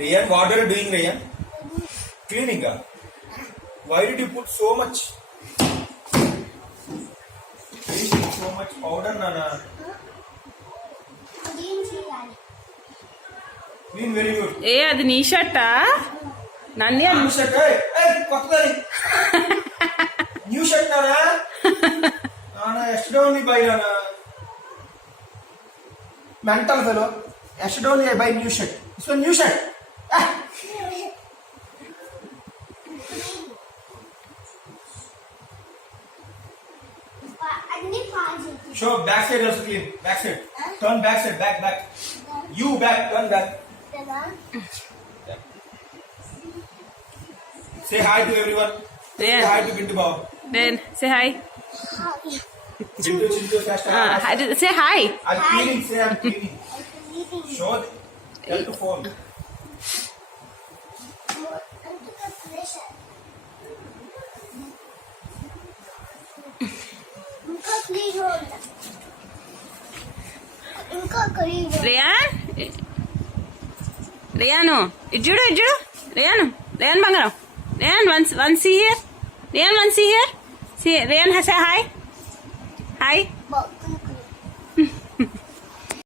Riyan, what are you doing, Riyan? Cleaning. Why did you put so much? Why did you put so much powder, Nana? Clean very good. ఏ అది నీ షర్టా నన్ను New shirt, hey, కొత్తది. New shirt, Nana. Nana, yesterday only buy, Nana. Mental fellow. Yesterday only I buy new shirt. This one new shirt. Ah. Show back side also clean. Back side. Turn back side. Back. You back. Turn back. Say hi to everyone. Say Yeah. hi to Bintu Babu. నేను say hi Bintu Chintu fast. Say hi I'm cleaning. Say I'm cleaning. Show. Tell to phone. Riyan రియాను ఇటు చూడు రియాన్ బంగారం Riyan one see here Riyan see Riyan say hi